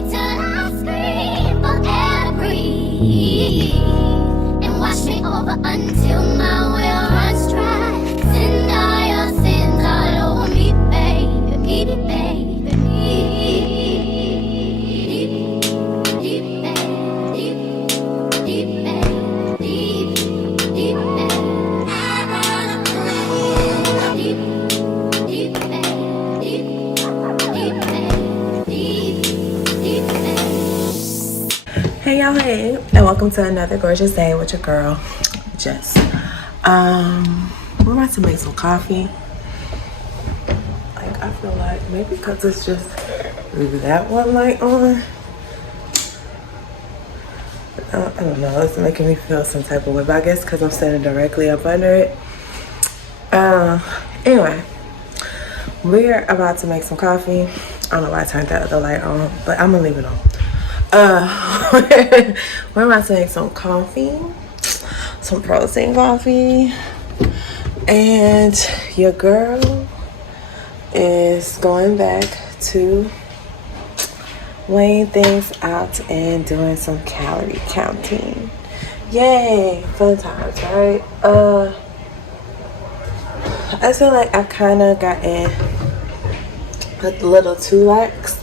me till I scream for air to breathe, and wash me over until my will runs dry. Send all your sins all over me, baby, baby, baby. Hey y'all, hey, and welcome to another gorgeous day with your girl, Jess. We're about to make some coffee. Like, I feel like maybe because it's just that one light on. I don't know, it's making me feel some type of way, but I guess because I'm standing directly up under it. Anyway, we're about to make some coffee. I don't know why I turned that other light on, but I'm gonna leave it on. We're about to make some coffee, some protein coffee, and your girl is going back to weighing things out and doing some calorie counting. Yay, fun times, right? I feel like I've kind of gotten a little too lax,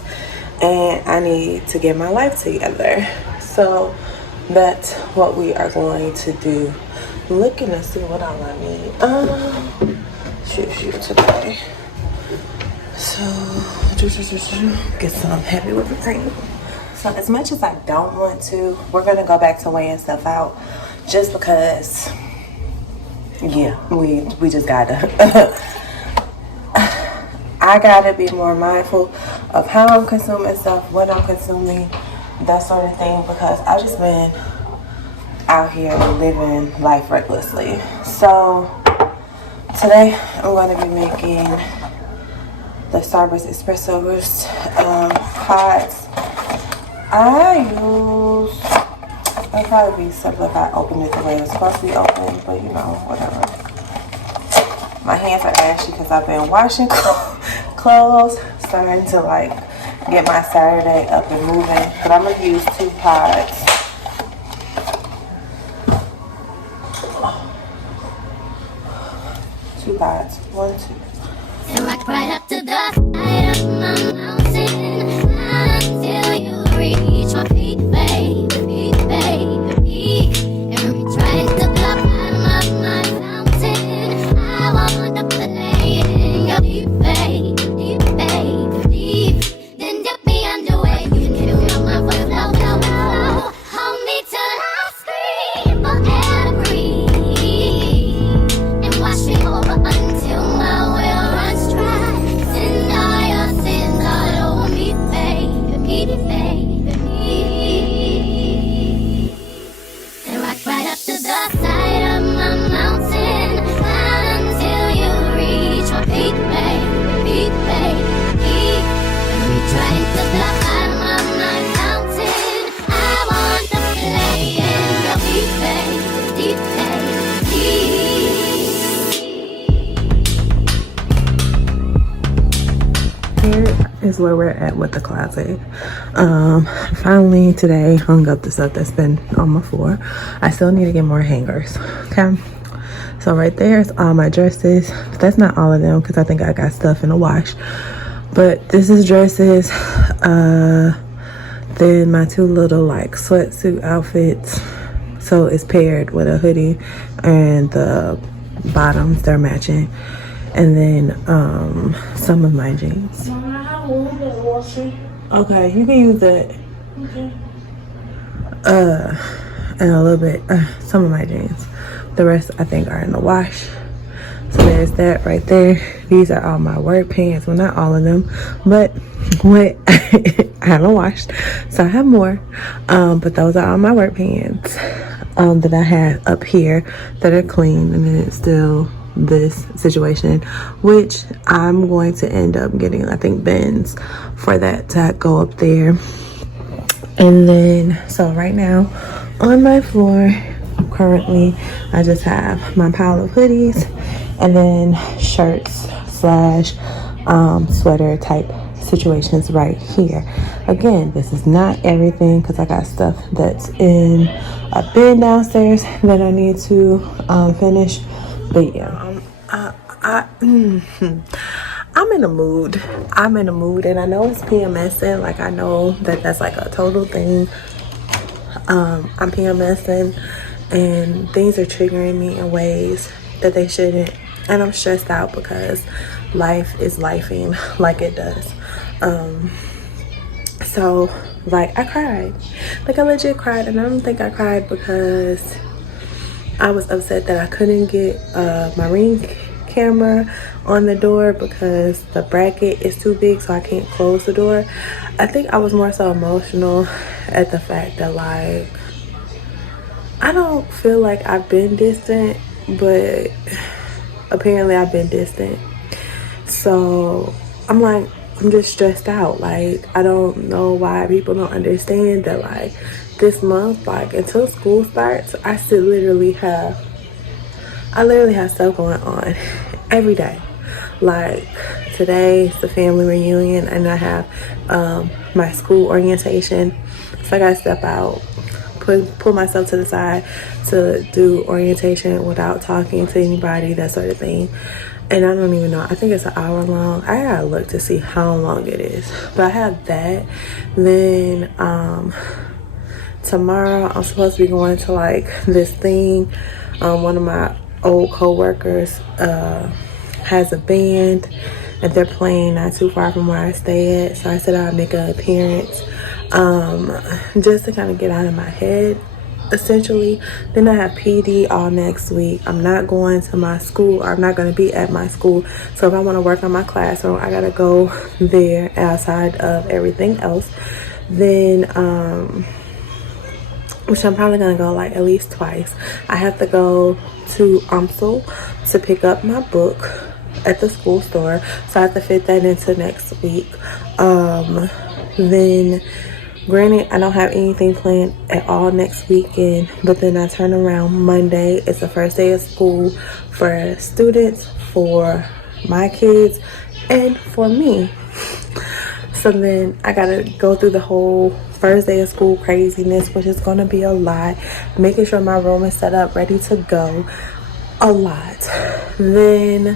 and I need to get my life together. So that's what we are going to do. Looking to see what all I need. Shoot today. So get some heavy whipping cream. So as much as I don't want to, we're gonna go back to weighing stuff out, just because. Yeah, we just gotta. I gotta be more mindful of how I'm consuming stuff, what I'm consuming, that sort of thing, because I've just been out here living life recklessly. So today I'm going to be making the Starbucks espresso roast pods. It'll probably be simpler if I open it the way it's supposed to be open, but you know, whatever. My hands are ashy because I've been washing clothes, starting to like get my Saturday up and moving. But I'm gonna use 2 pods. Two pods. 1, 2. And rock right up to the side of my mountain until you reach my peak, baby, peak, baby, peak. And reach right to the bottom of my fountain. I want to play in your deep, baby, deep, baby, deep. Then dip me underway. You can feel my voice flow, flow, flow. Hold me till I scream for air to breathe, and wash me over until my will runs dry. Send all your sins all over me, baby, baby, baby. And rock right up to the side of my mountain until you reach my peak, baby, peak, baby, peak. And reach right to the bottom of my mountain. I want to play in your deep, baby, deep, baby, deep. Here is where we're at with the closet. Finally today hung up the stuff that's been on my floor. I still need to get more hangers. Okay, so right there is all my dresses, but that's not all of them because I think I got stuff in the wash. But this is dresses. Then my 2 little like sweatsuit outfits, so it's paired with a hoodie, and the bottoms, they're matching. And then some of my jeans. Okay, you can use that. Okay. And a little bit, some of my jeans. The rest I think are in the wash. So there's that right there. These are all my work pants. Well, not all of them, but what I haven't washed. So I have more. But those are all my work pants that I have up here that are clean, and then it's still this situation, which I'm going to end up getting, I think, bins for that to go up there. And then, so right now on my floor currently, I just have my pile of hoodies and then shirts slash sweater type situations right here. Again, this is not everything because I got stuff that's in a bin downstairs that I need to finish. But yeah, I'm in a mood. I'm in a mood, and I know it's PMSing. Like, I know that that's like a total thing. I'm PMSing, and things are triggering me in ways that they shouldn't. And I'm stressed out because life is lifing like it does. So, like, I cried. Like, I legit cried, and I don't think I cried because I was upset that I couldn't get my Ring camera on the door because the bracket is too big, so I can't close the door. I think I was more so emotional at the fact that, like, I don't feel like I've been distant, but apparently I've been distant. So I'm like, I'm just stressed out. Like, I don't know why people don't understand that, like, this month, like, until school starts, I literally have stuff going on every day. Like, today it's the family reunion, and I have my school orientation, so I gotta step out, pull myself to the side to do orientation without talking to anybody, that sort of thing. And I don't even know, I think it's an hour long. I gotta look to see how long it is, but I have that. Then tomorrow I'm supposed to be going to, like, this thing. One of my old co-workers has a band, and they're playing not too far from where I stay at, so I said I'd make an appearance just to kind of get out of my head, essentially. Then I have PD all next week. I'm not going to my school, or I'm not going to be at my school, so if I want to work on my classroom, I gotta go there outside of everything else. Then which I'm probably gonna go, like, at least twice. I have to go to UMSL to pick up my book at the school store, so I have to fit that into next week. Then granted, I don't have anything planned at all next weekend, but then I turn around Monday. It's the first day of school for students, for my kids, and for me. So then I gotta go through the whole first day of school craziness, which is gonna be a lot. Making sure my room is set up, ready to go. A lot. Then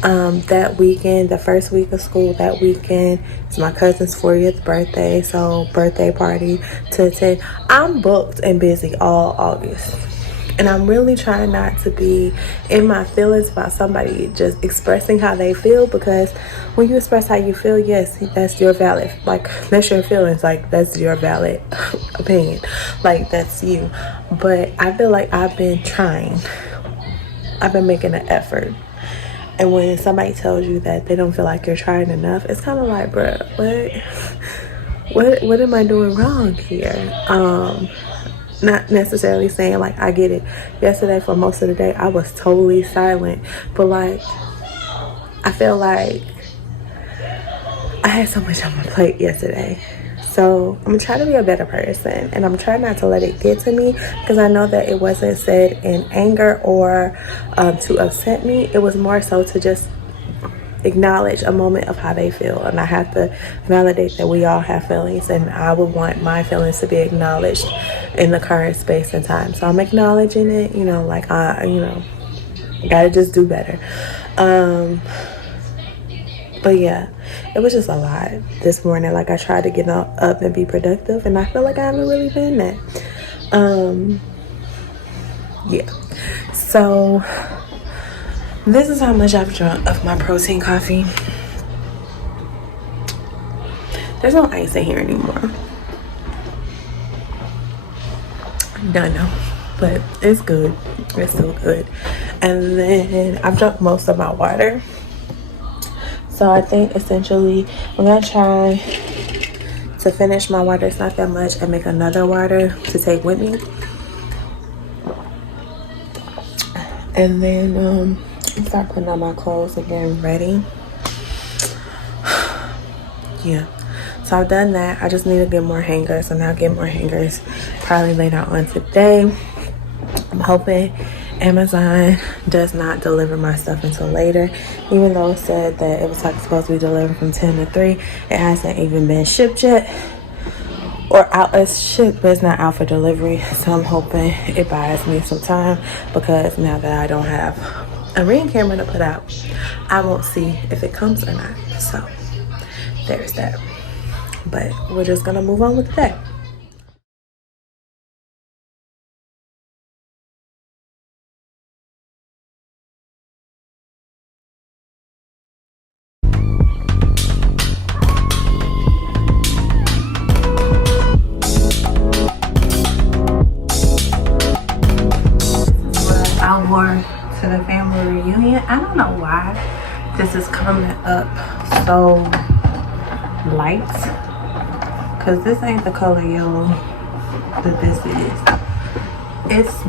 that weekend, the first week of school, that weekend, it's my cousin's 40th birthday, so birthday party to attend. I'm booked and busy all August, and I'm really trying not to be in my feelings about somebody just expressing how they feel, because when you express how you feel, yes, that's your valid, like, that's your feelings, like, that's your valid opinion, like, that's you. But I feel like I've been trying, I've been making an effort. And when somebody tells you that they don't feel like you're trying enough, it's kind of like, bruh, what am I doing wrong here? Not necessarily saying, like, I get it. Yesterday, for most of the day, I was totally silent. But, like, I feel like I had so much on my plate yesterday. So I'm gonna try to be a better person, and I'm trying not to let it get to me, because I know that it wasn't said in anger or to upset me. It was more so to just acknowledge a moment of how they feel, and I have to validate that we all have feelings, and I would want my feelings to be acknowledged in the current space and time. So I'm acknowledging it, you know, like, gotta just do better. But yeah, it was just a lot this morning. Like, I tried to get up and be productive, and I feel like I haven't really been that. Yeah. So this is how much I've drunk of my protein coffee. There's no ice in here anymore. Don't know, but it's good. It's still good. And then I've drunk most of my water. So I think essentially I'm gonna try to finish my water. It's not that much, and make another water to take with me. And then start putting on my clothes and getting ready. Yeah. So I've done that. I just need to get more hangers, and I'll get more hangers probably later on today. I'm hoping Amazon does not deliver my stuff until later, even though it said that it was like supposed to be delivered from 10 to 3. It hasn't even been shipped yet, or out as shipped, but it's not out for delivery. So I'm hoping it buys me some time, because now that I don't have a Ring camera to put out, I won't see if it comes or not. So there's that. But we're just gonna move on with the day. I wore to the family reunion. I don't know why this is coming up so light, because this ain't the color yellow that this is. It's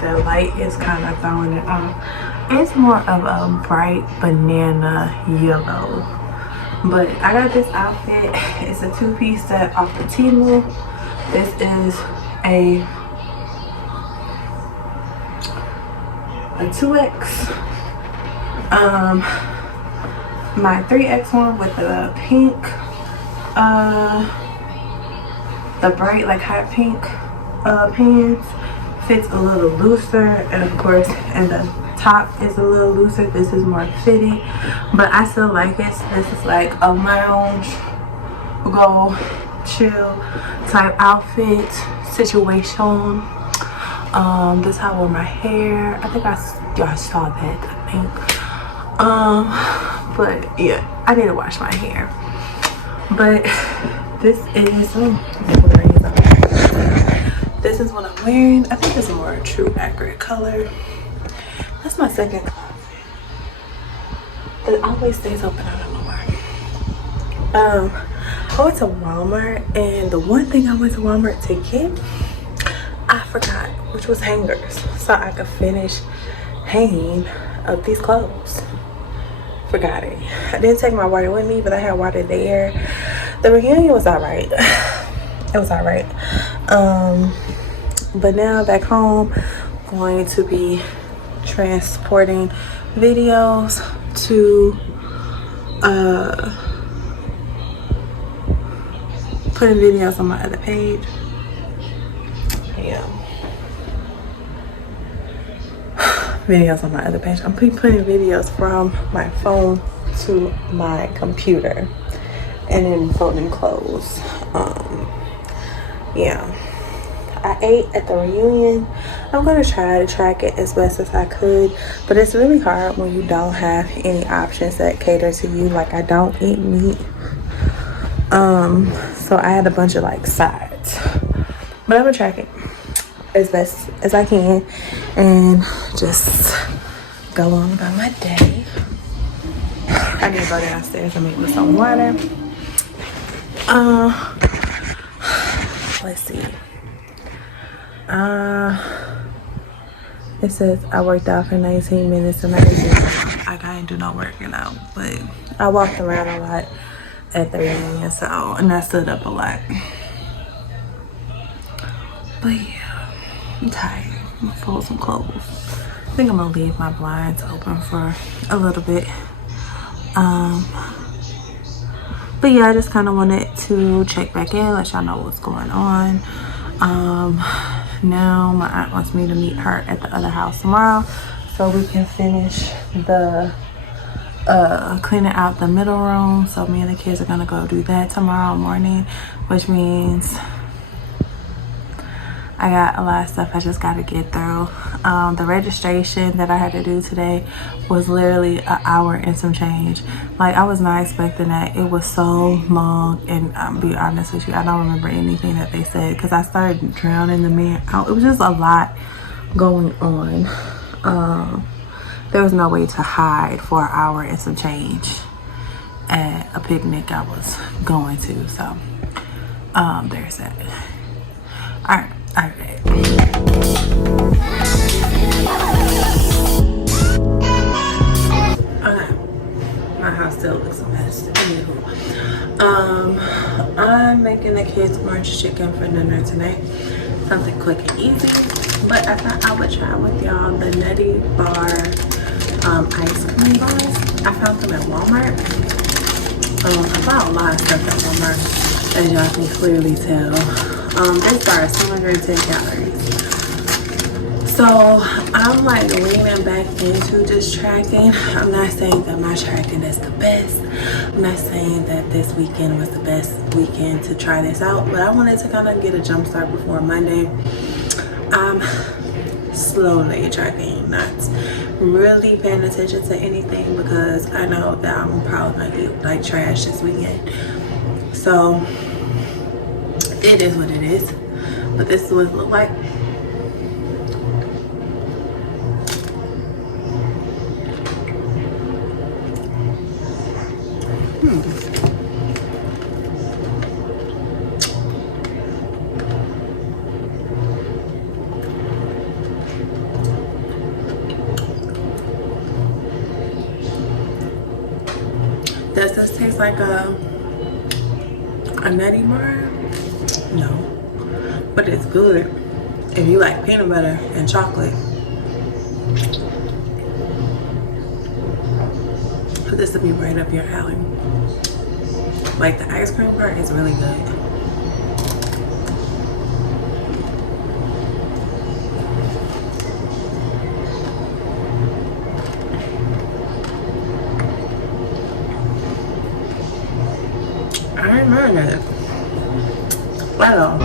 the light is kind of throwing it off. It's more of a bright banana yellow. But I got this outfit. It's a two-piece set off the Temu. This is a 2X. My 3X one with the pink, the bright like hot pink pants fits a little looser, and of course, and the top is a little looser. This is more fitted, but I still like it. This is like a lounge, go chill type outfit situation. This is how I wore my hair. I think y'all saw that, I think. But yeah, I need to wash my hair. But this is this is what I'm wearing. I think this is more a true accurate color. That's my second closet. It always stays open, I don't know why. I went to Walmart, and the one thing I went to Walmart to get, I forgot, which was hangers, so I could finish hanging up these clothes. Forgot it. I didn't take my water with me, but I had water there. The reunion was alright. It was alright. But now back home, going to be transporting videos to putting videos on my other page. Yeah, videos on my other page. I'm putting videos from my phone to my computer, and then folding clothes. Yeah, I ate at the reunion. I'm gonna try to track it as best as I could, but it's really hard when you don't have any options that cater to you. Like, I don't eat meat, so I had a bunch of like sides, but I'm gonna track it as best as I can and just go on about my day. I need to go downstairs and make me some water. Let's see. It says I worked out for 19 minutes and I didn't do no working out, but I walked around a lot at the reunion, and I stood up a lot. But yeah, I'm tired. I'm gonna fold some clothes. I think I'm gonna leave my blinds open for a little bit. But yeah, I just kind of wanted to check back in, let y'all know what's going on. Now my aunt wants me to meet her at the other house tomorrow, so we can finish the cleaning out the middle room. So me and the kids are gonna go do that tomorrow morning, which means I got a lot of stuff I just gotta get through. The registration that I had to do today was literally an hour and some change. Like, I was not expecting that. It was so long, and I'll be honest with you, I don't remember anything that they said because I started drowning the man out. It was just a lot going on. There was no way to hide for an hour and some change at a picnic I was going to. So there's that. All right. Okay, my house still looks a mess. I'm making the kids orange chicken for dinner tonight. Something quick and easy. But I thought I would try with y'all the Nutty Bar ice cream bars. I found them at Walmart. I found a lot of stuff at Walmart, as y'all can clearly tell. This bar is 210 calories. So I'm like leaning back into just tracking. I'm not saying that my tracking is the best. I'm not saying that this weekend was the best weekend to try this out, but I wanted to kind of get a jump start before Monday. I'm slowly tracking, not really paying attention to anything because I know that I'm probably gonna eat like trash this weekend. So it is what it is. But this is what it looked like. Does this taste like a nutty bar? No, but it's good if you like peanut butter and chocolate. This will be right up your alley. Like the ice cream part is really good. I ain't mad at it at all.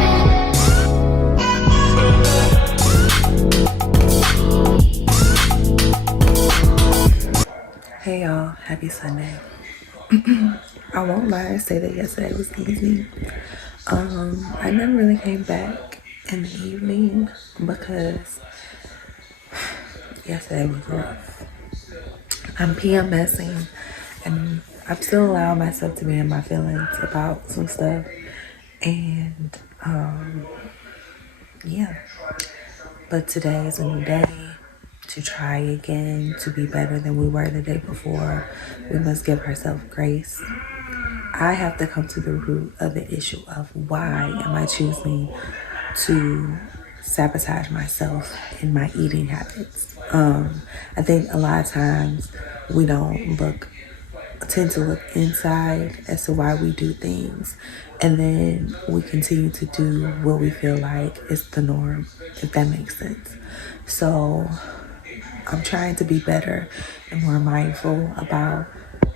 Hey y'all, happy Sunday. I won't lie and say that yesterday was easy. I never really came back in the evening because yesterday was rough. I'm PMSing and I'm still allowing myself to be in my feelings about some stuff. And yeah. But today is a new day to try again, to be better than we were the day before. We must give ourselves grace. I have to come to the root of the issue of why am I choosing to sabotage myself in my eating habits. I think a lot of times we don't tend to look inside as to why we do things, and then we continue to do what we feel like is the norm, if that makes sense. So I'm trying to be better and more mindful about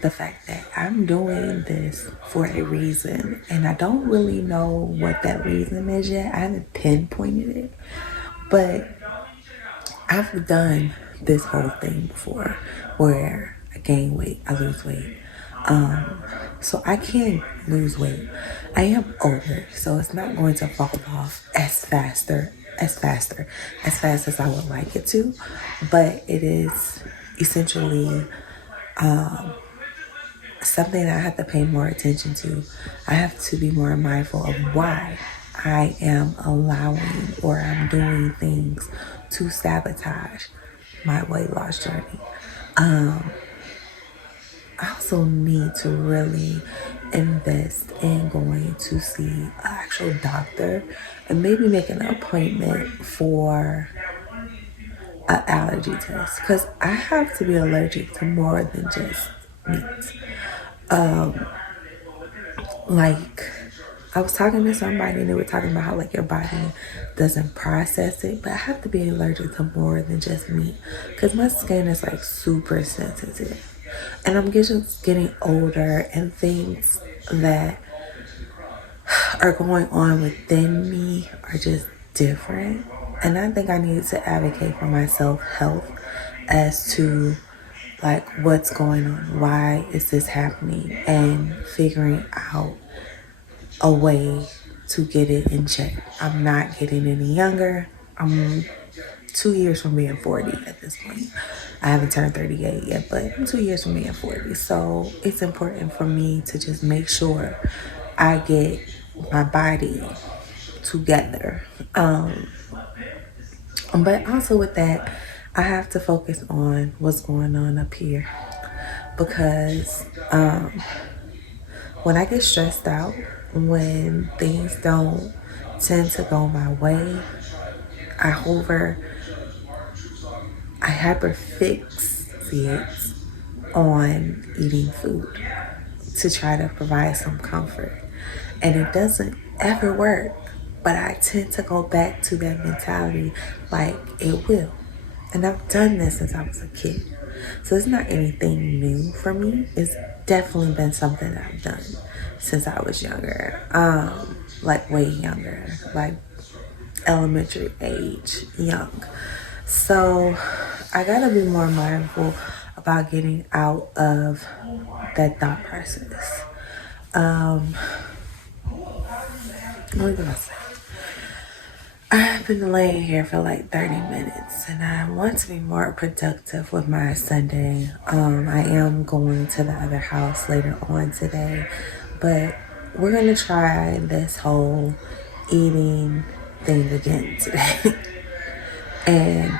the fact that I'm doing this for a reason, and I don't really know what that reason is yet. I haven't pinpointed it, but I've done this whole thing before where I gain weight, I lose weight. So I can lose weight. I am older, so it's not going to fall off as fast as I would like it to, but it is essentially something that I have to pay more attention to. I have to be more mindful of why I am allowing or I'm doing things to sabotage my weight loss journey. I also need to really invest in going to see an actual doctor and maybe make an appointment for an allergy test, because I have to be allergic to more than just meat. Like I was talking to somebody and they were talking about how like your body doesn't process it, but I have to be allergic to more than just meat because my skin is like super sensitive. And I'm just getting older, and things that are going on within me are just different. And I think I need to advocate for my self-health as to like what's going on, why is this happening, and figuring out a way to get it in check. I'm not getting any younger. I'm 2 years from being 40 at this point. I haven't turned 38 yet, but I'm 2 years from being 40. So it's important for me to just make sure I get my body together. But also with that, I have to focus on what's going on up here, because when I get stressed out, when things don't tend to go my way, I hyperfixate on eating food to try to provide some comfort. And it doesn't ever work, but I tend to go back to that mentality like it will. And I've done this since I was a kid. So it's not anything new for me. It's definitely been something that I've done since I was younger. Like way younger, like elementary age, young. So I gotta be more mindful about getting out of that thought process. What was I gonna say? I've been laying here for like 30 minutes and I want to be more productive with my Sunday. I am going to the other house later on today, but we're gonna try this whole eating thing again today. And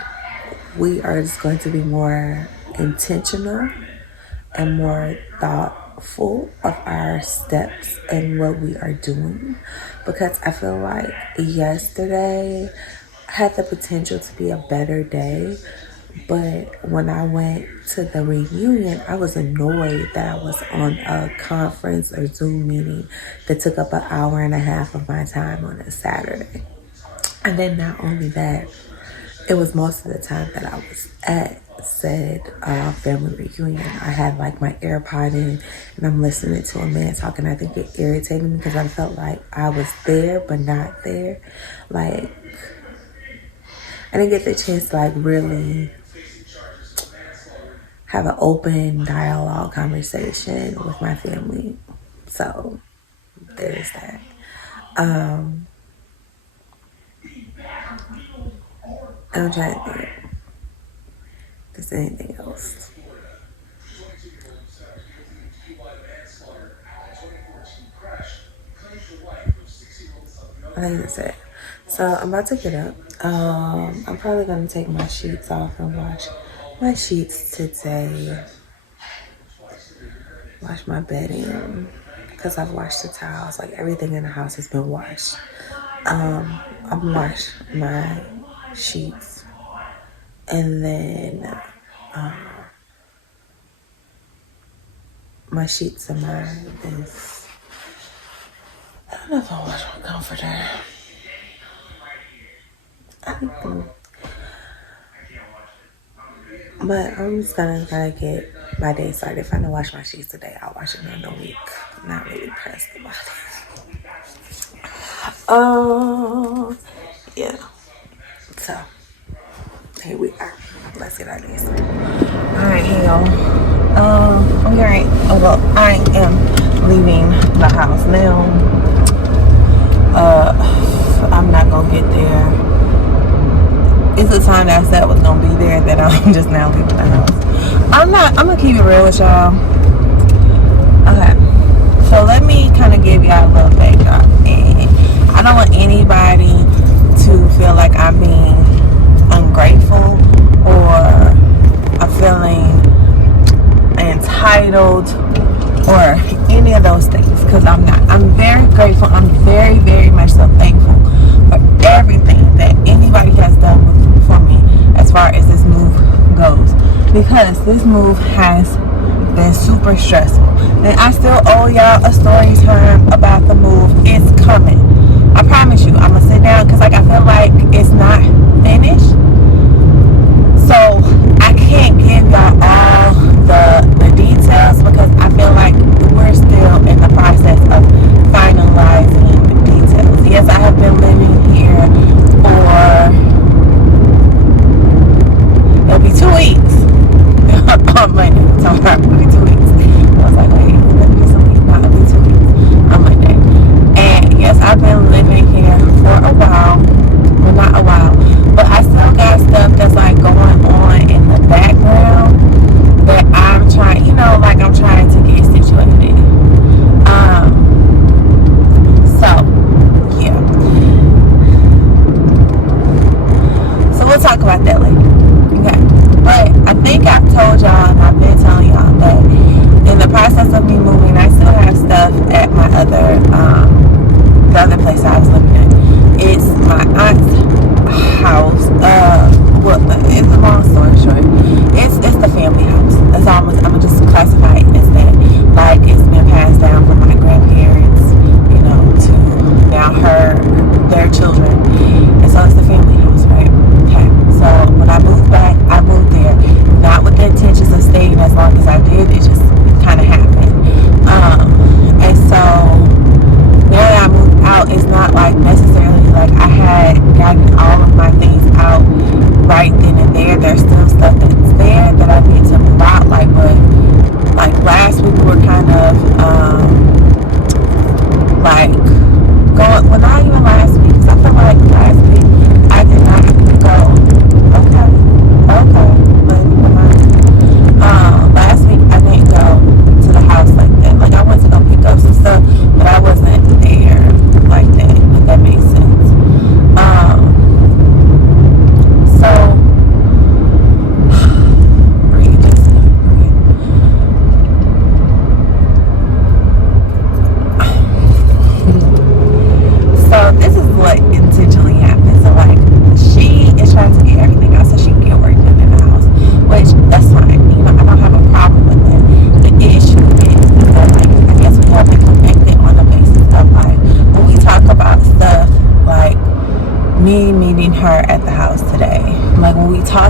we are just going to be more intentional and more thoughtful of our steps and what we are doing, because I feel like yesterday had the potential to be a better day, but when I went to the reunion, I was annoyed that I was on a conference or Zoom meeting that took up an hour and a half of my time on a Saturday. And then not only that, it was most of the time that I was at said family reunion. I had like my AirPod in and I'm listening to a man talking. I think it irritated me because I felt like I was there but not there. Like I didn't get the chance to like really have an open dialogue conversation with my family. So there's that. I'm trying to think if there's anything else. I think that's it. So I'm about to get up. I'm probably gonna take my sheets off and wash my sheets today. Wash my bedding because I've washed the towels. Like everything in the house has been washed. I've washed my sheets, and then my sheets and this. I don't know if I wash my comforter. But I'm just gonna get my day started. If I don't wash my sheets today, I'll wash it in a week. I'm not really pressed about it. Yeah. So here we are. Let's get our day started. Alright, hey y'all. Alright. Oh well, I am leaving the house now. I'm not gonna get there. It's the time that I said I was gonna be there that I'm just now leaving the house. I'm gonna keep it real with y'all. Okay. So let me kind of give y'all a little backdrop. And I don't want anybody to feel like I'm being ungrateful or I'm feeling entitled or any of those things, because I'm not. I'm very grateful. I'm very, very much so thankful for everything that anybody has done for me as far as this move goes, because this move has been super stressful, and I still owe y'all a story time about the move. It's coming. I promise you. I'm gonna sit down because like I feel like it's not finished, so I can't give y'all all the details because I feel like we're still in the process of finalizing the details. Yes, I have been living here for it'll be 2 weeks on Monday. So it'll be 2 weeks. I was like, wait, it'll be some weeks. No, it'll be 2 weeks on Monday. And yes, I've been living here for a while. Well, not a while, but I still got stuff that's like going on in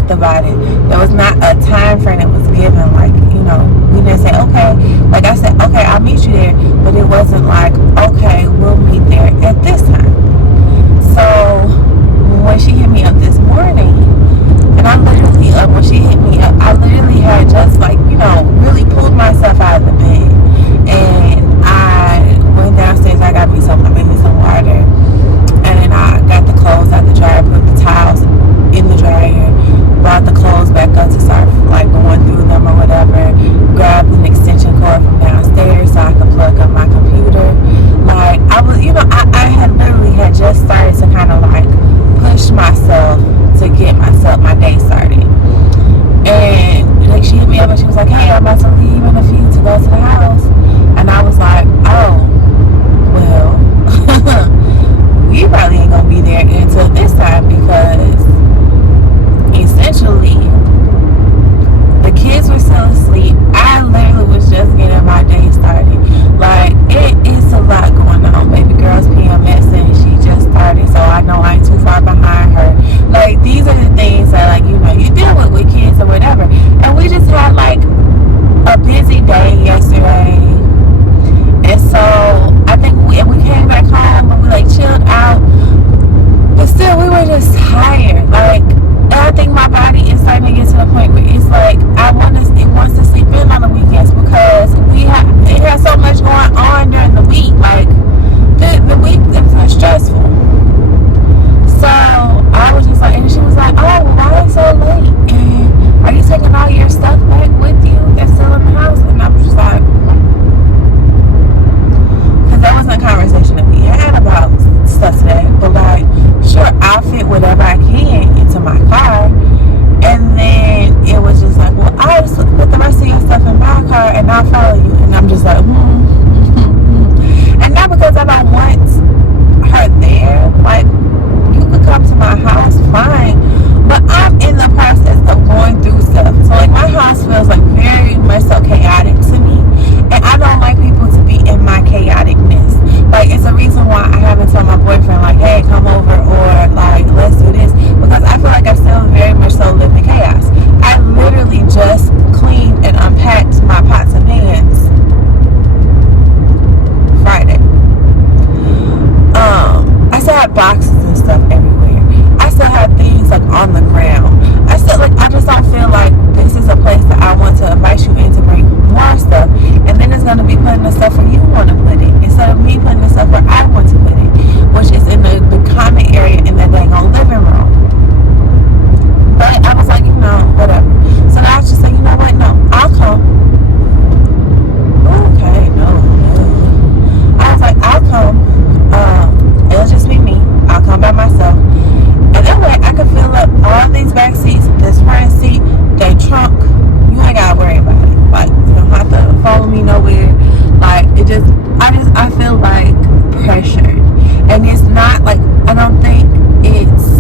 talked about it. There was not a time frame that was given. Like, you know, we didn't say, okay, like I said, okay, I'll meet you there. But it wasn't like, okay, we'll meet there at this time. So when she hit me up this morning, and I literally, when she hit me up, I literally had just like, you know, really pulled myself out of the bed. And I went downstairs, I got me some water. And then I got the clothes out the dryer, put the towels in the dryer, brought the clothes back up to start like going through them or whatever, grabbed an extension cord from downstairs so I could plug up my computer. Like, I was, you know, I had literally had just started to kind of like push myself to get my day started. And like she hit me up and she was like, hey, I'm about to leave in a few to go to the house. And I was like, oh, well, we probably ain't gonna be there until this time, because essentially the kids were still asleep. I literally was just getting my day started. Like, it is a lot going on. Baby girl's PMS and she just started, so I know I ain't too far behind her. Like, these are the things that, like, you know, you deal with kids or whatever. And we just had like a busy day yesterday. And so I think we came back home and we like chilled out, but still we were just tired. Like, and I think my body is starting to get to the point where it's like it wants to sleep in on the weekends, because it has so much going on during the week. Like the week is so stressful. So I was just like, and she was like, oh, well, why is it so late? And are you taking all your stuff back with you that's still in the house? And I was just like, that wasn't a conversation that we had about stuff today, but like, sure, I'll fit whatever I can into my car. And then it was just like, well, I'll just put the rest of your stuff in my car and I'll follow you. And I'm just like, And not because I don't want her there. Like, you could come to my house, fine. But I'm in the process of going through stuff. So like, my house feels like very much so chaotic to me. And I don't like people to be in my chaoticness. Like, it's a reason why I haven't told my boyfriend, like, hey, come over, or like, let's do this, because I feel like I still very much so live in chaos. I literally just cleaned and unpacked my pots and pans Friday. I still have boxes and stuff everywhere. I still have things like on the ground. I just don't feel like this is a place that I want to invite you in to bring more stuff, and then it's going to be putting the stuff where you want to put it instead of me putting the stuff where I want to put it, which is in the common area in the dang on living room. But I was like, you know, whatever. So now I just said, you know what, no, I'll come. Okay, no. I was like, I'll come. It'll just be me. I'll come by myself. And that way I can fill up all these back seats, this front seat, that trunk. You ain't gotta worry about it. Like, you don't have to follow me nowhere. Like, I feel like pressured. And it's not like, I don't think it's,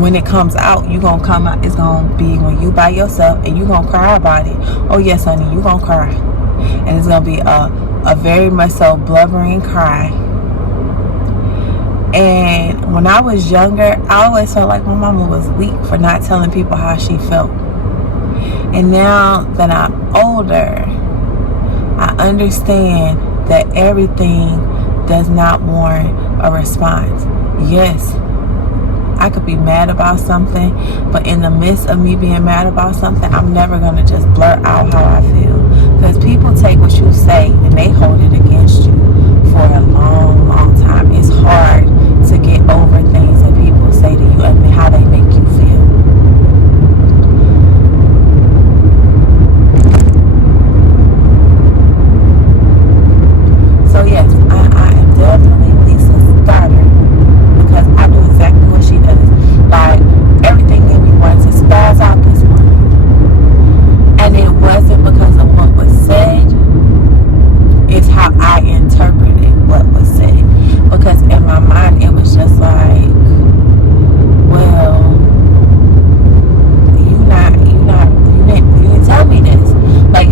when it comes out, you gonna come out, it's gonna be when you by yourself and you gonna cry about it. Oh yes, honey, you gonna cry. And it's gonna be a very much so blubbering cry. And when I was younger, I always felt like my mama was weak for not telling people how she felt. And now that I'm older, I understand that everything does not warrant a response. Yes, I could be mad about something, but in the midst of me being mad about something, I'm never going to just blurt out how I feel. Because people take what you say and they hold it against you for a long, long time. It's hard to get over things that people say to you and how they make you feel. So yes, I am definitely Lisa's daughter because I do exactly what she does. Like, everything in me wants to spaz out this morning. And it wasn't because of what was said. It's how I interpreted what was said. Because in my mind, it was just like, well, you didn't tell me this. Like,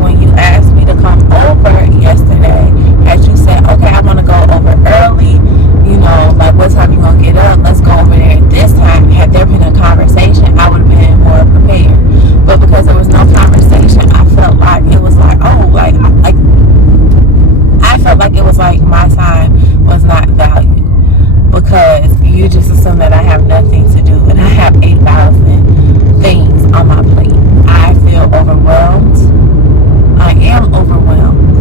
when you asked me to come over yesterday, had you said, okay, I want to go over early, you know, like, what time you gonna get up? Let's go over there at this time. Had there been a conversation, I would have been more prepared. But because there was no conversation, I felt like it was like, oh, I felt like it was like my time was not valued. Because you just assume that I have nothing to do, and I have 8,000 things on my plate. I feel overwhelmed. I am overwhelmed,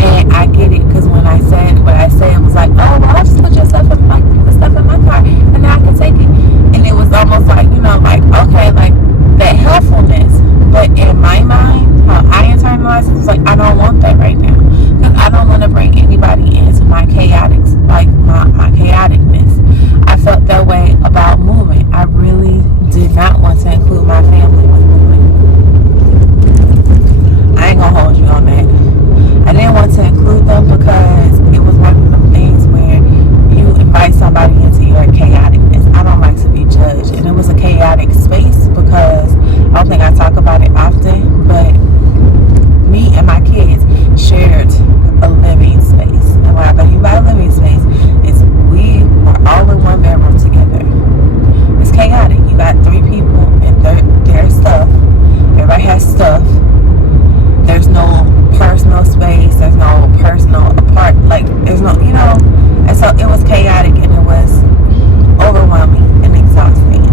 and I get it because when I said what I said, it was like, oh, well, I'll just put your stuff in my car, and now I can take it. And it was almost like, you know, like, okay, like that helpfulness. But in my mind, how I internalize it, it's like, I don't want that right now. Because I don't want to bring anybody into my chaotics, like my chaoticness. I felt that way about movement. I really did not want to include my family with movement. I ain't gonna hold you on that. I didn't want to include them because it was one of them things where you invite somebody into your chaoticness. I don't like to be judged. And it was a chaotic space because I don't think I talk about it often, but me and my kids shared a living space. And what I mean by a living space is we are all in one bedroom together. It's chaotic. You got 3 people and their stuff. Everybody has stuff. There's no personal space. There's no personal apart. Like, there's no, you know. And so it was chaotic and it was overwhelming and exhausting.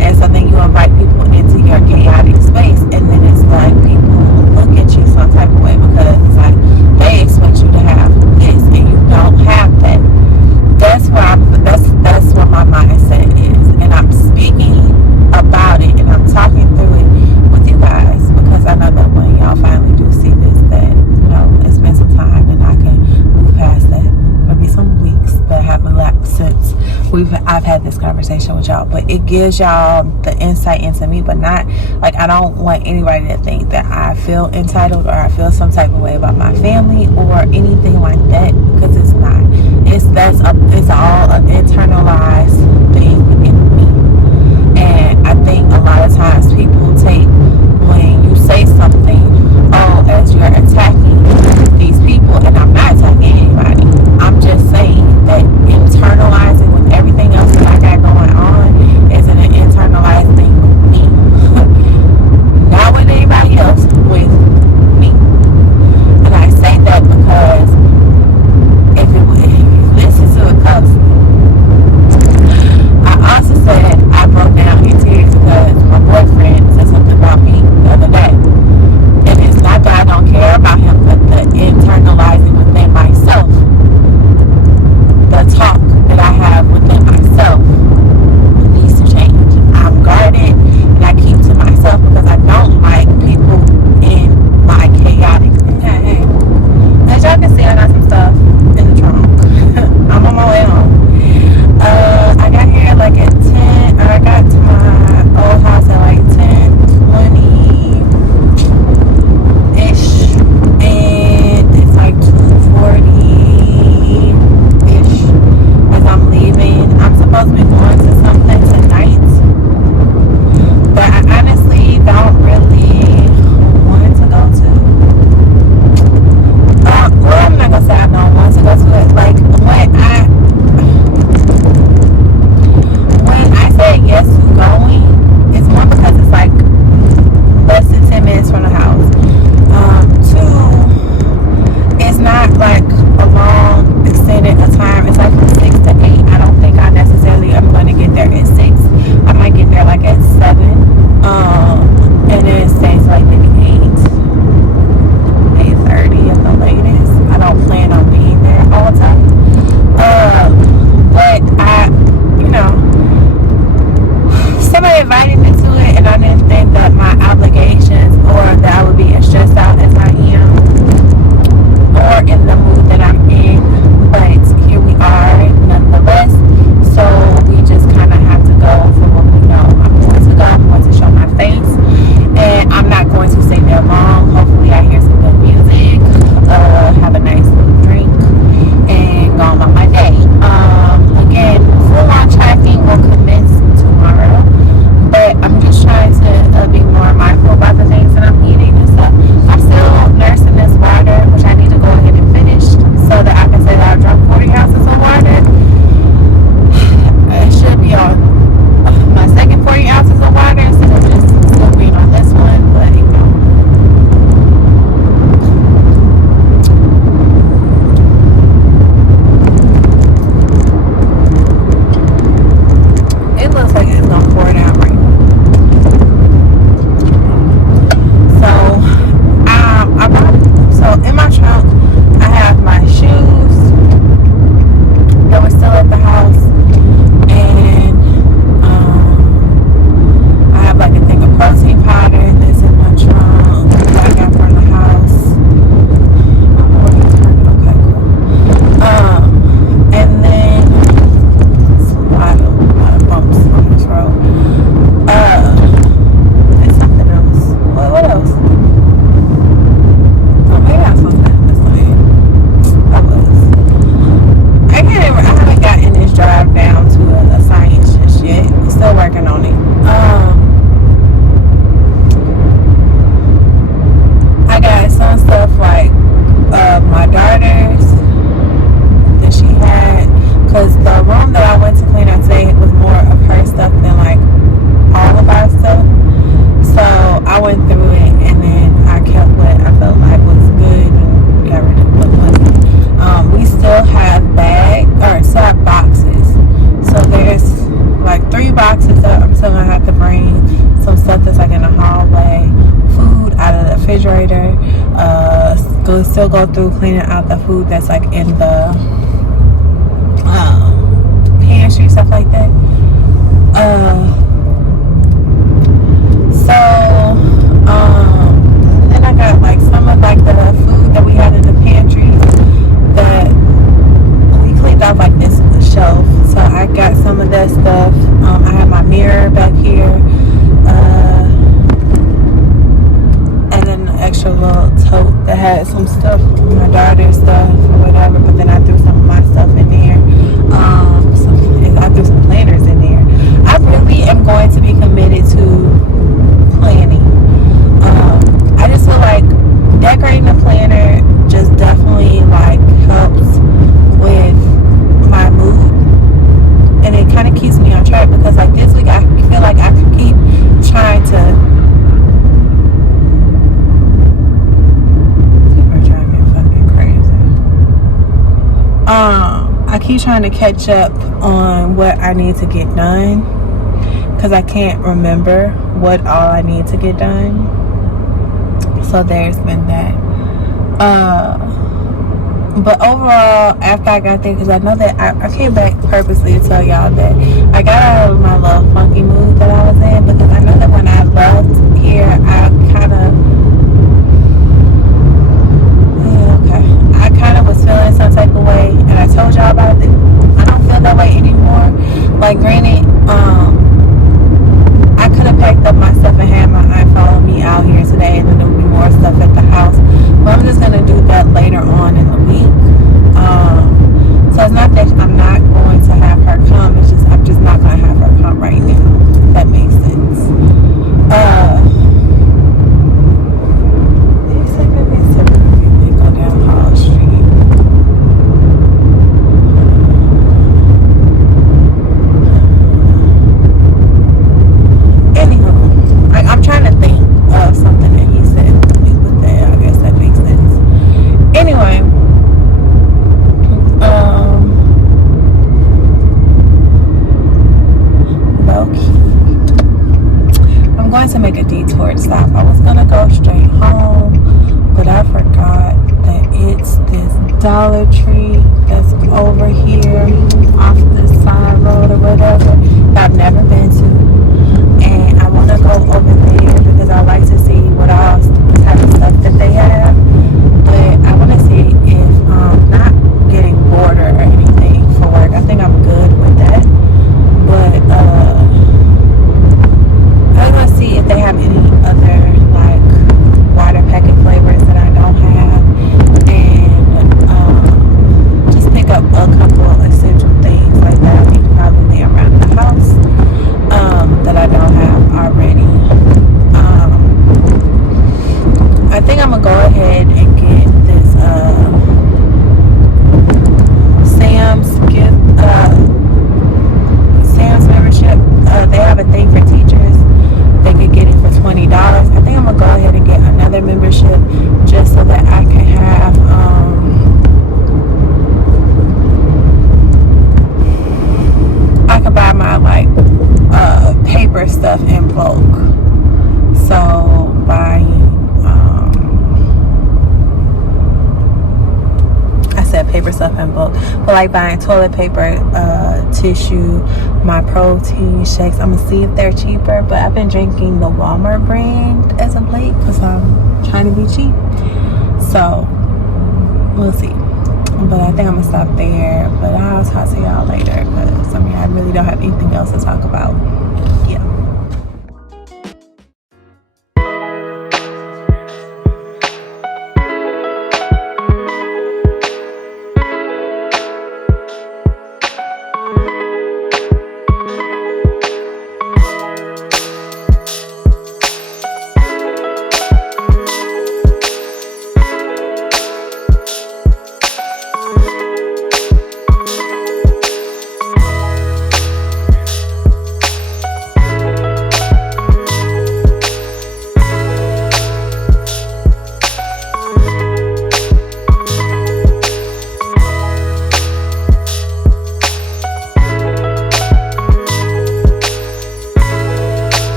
And so then you invite people into your chaotic space, and then it's like people look at you some type of way because it's like they expect you to have this and you don't have that. That's where my mindset is, and I'm speaking about it and I'm talking through it with you guys because I know that when y'all finally do see this, that, you know, it's been some time and I can move past that. Maybe some weeks that have elapsed since I've had this conversation with y'all, but it gives y'all the insight into me, but not like, I don't want anybody to think that I feel entitled or I feel some type of way about my family or anything like that, because it's not. It's all an internalized thing in me. And I think a lot of times people take when you say something, oh, as you're attacking these people, and I'm not attacking anybody. I'm just saying that internalizing with everything else that I got going on is an internalized thing with me. Not with anybody else, with me. And I say that because if you listen to it closely, also go through cleaning out the food that's like in the pantry, stuff like that. Then I got like some of like the food that we had in the pantry that we cleaned out like this shelf. So I got some of that stuff. I have my mirror back here, and then an extra little tote that had some stuff, my daughter's stuff or whatever. But then I threw some of my stuff in there. I threw some planners in there. I really am going to be committed to planning. I just feel like decorating the planner just definitely like helps with my mood, and it kind of keeps me on track, because like this week I feel like I could keep trying to I keep trying to catch up on what I need to get done, because I can't remember what all I need to get done. So there's been that. But overall, after I got there, because I know that I came back purposely to tell y'all that I got out of my little funky mood that I was in, because I know that when I left here, I kind of was feeling some type of way, and I told y'all about it. I don't feel that way anymore. Like, granted, I could have packed up my stuff and had my aunt follow me out here today, and then there would be more stuff at the house. But I'm just gonna do that later on in the week. So it's not that I'm not going to have her come. It's just I'm just not gonna have her come right now. If that makes sense. Go down Hall Street. Anywho, I'm trying to think of something that he said with that. I guess that makes sense. Anyway, I'm going to make a detour stop. I was gonna go straight home, but I forgot that it's this Dollar Tree that's over here off the side road or whatever that I've never been to, and I want to go over there because I like to see what all type of stuff that they have. But I want to see if not getting bored or anything for work. I think I'm good with that, but I want to see if they have any other like water packet flavors that I don't have, and just pick up a couple of essential things like that you can probably lay around the house that I don't have already. I think I'm gonna go ahead and get this Sam's membership. They have a thing for teachers. They could get it for $20. I think I'm gonna go ahead and get another membership just so that I can have I could buy my like paper stuff in bulk. So buying I said paper stuff in bulk, but like buying toilet paper, tissue, my protein shakes. I'm gonna see if they're cheaper, but I've been drinking the Walmart brand as of late because I'm trying to be cheap. So we'll see. But I think I'm gonna stop there. But I'll talk to y'all later because I mean I really don't have anything else to talk about.